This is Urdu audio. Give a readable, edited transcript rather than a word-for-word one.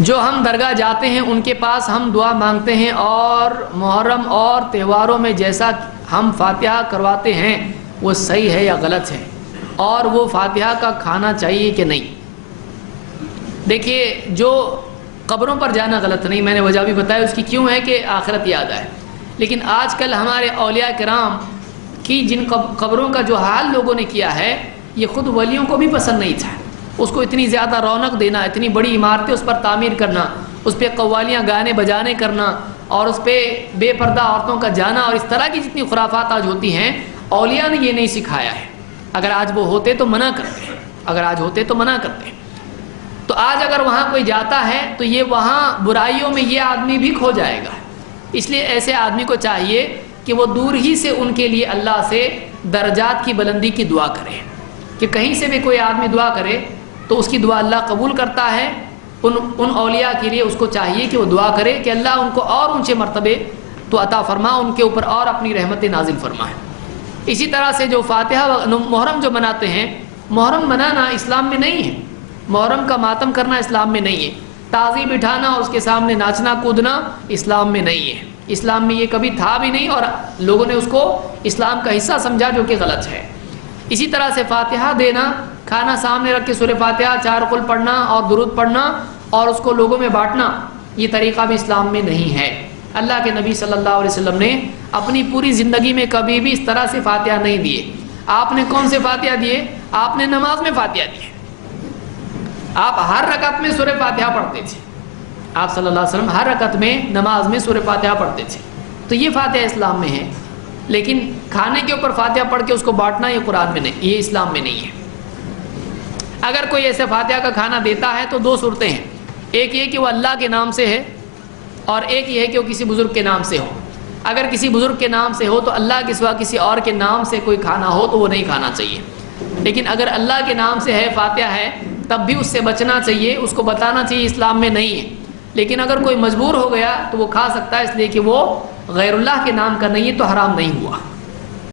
جو ہم درگاہ جاتے ہیں ان کے پاس ہم دعا مانگتے ہیں اور محرم اور تہواروں میں جیسا ہم فاتحہ کرواتے ہیں وہ صحیح ہے یا غلط ہے، اور وہ فاتحہ کا کھانا چاہیے کہ نہیں؟ دیکھیے، جو قبروں پر جانا غلط نہیں، میں نے وجہ بھی بتایا اس کی کیوں ہے کہ آخرت یاد آئے، لیکن آج کل ہمارے اولیاء کرام کی جن قبروں کا جو حال لوگوں نے کیا ہے یہ خود ولیوں کو بھی پسند نہیں تھا۔ اس کو اتنی زیادہ رونق دینا، اتنی بڑی عمارتیں اس پر تعمیر کرنا، اس پہ قوالیاں گانے بجانے کرنا، اور اس پہ بے پردہ عورتوں کا جانا، اور اس طرح کی جتنی خرافات آج ہوتی ہیں، اولیاء نے یہ نہیں سکھایا ہے۔ اگر آج وہ ہوتے تو منع کرتے، اگر آج ہوتے تو منع کرتے۔ تو آج اگر وہاں کوئی جاتا ہے تو یہ وہاں برائیوں میں یہ آدمی بھی کھو جائے گا۔ اس لیے ایسے آدمی کو چاہیے کہ وہ دور ہی سے ان کے لیے اللہ سے درجات کی بلندی کی دعا کرے، کہ کہیں سے بھی کوئی آدمی دعا کرے تو اس کی دعا اللہ قبول کرتا ہے۔ ان اولیاء کے لیے اس کو چاہیے کہ وہ دعا کرے کہ اللہ ان کو اور اونچے مرتبے تو عطا فرما، ان کے اوپر اور اپنی رحمت نازل فرمائے۔ اسی طرح سے جو فاتحہ محرم جو مناتے ہیں، محرم منانا اسلام میں نہیں ہے، محرم کا ماتم کرنا اسلام میں نہیں ہے، تعظیم بٹھانا اور اس کے سامنے ناچنا کودنا اسلام میں نہیں ہے، اسلام میں یہ کبھی تھا بھی نہیں، اور لوگوں نے اس کو اسلام کا حصہ سمجھا، جو کہ غلط ہے۔ اسی طرح سے فاتحہ دینا، کھانا سامنے رکھ کے سورہ فاتحہ 4 قل پڑھنا اور درود پڑھنا اور اس کو لوگوں میں بانٹنا، یہ طریقہ بھی اسلام میں نہیں ہے۔ اللہ کے نبی صلی اللہ علیہ وسلم نے اپنی پوری زندگی میں کبھی بھی اس طرح سے فاتحہ نہیں دیے۔ آپ نے کون سے فاتحہ دیے؟ آپ نے نماز میں فاتحہ دیے، آپ ہر رکعت میں سورہ فاتحہ پڑھتے تھے، آپ صلی اللہ علیہ وسلم ہر رکعت میں نماز میں سورہ فاتحہ پڑھتے تھے، تو یہ فاتحہ اسلام میں ہے۔ لیکن کھانے کے اوپر فاتحہ پڑھ کے اس کو بانٹنا یہ قرآن میں نہیں، یہ اسلام میں نہیں ہے۔ اگر کوئی ایسے فاتحہ کا کھانا دیتا ہے تو 2 صورتیں ہیں، ایک یہ کہ وہ اللہ کے نام سے ہے، اور ایک یہ ہے کہ وہ کسی بزرگ کے نام سے ہو۔ اگر کسی بزرگ کے نام سے ہو تو اللہ کے سوا کسی اور کے نام سے کوئی کھانا ہو تو وہ نہیں کھانا چاہیے، لیکن اگر اللہ کے نام سے ہے، فاتحہ ہے، تب بھی اس سے بچنا چاہیے، اس کو بتانا چاہیے اسلام میں نہیں ہے۔ لیکن اگر کوئی مجبور ہو گیا تو وہ کھا سکتا ہے، اس لیے کہ وہ غیر اللہ کے نام کا نہیں ہے تو حرام نہیں ہوا۔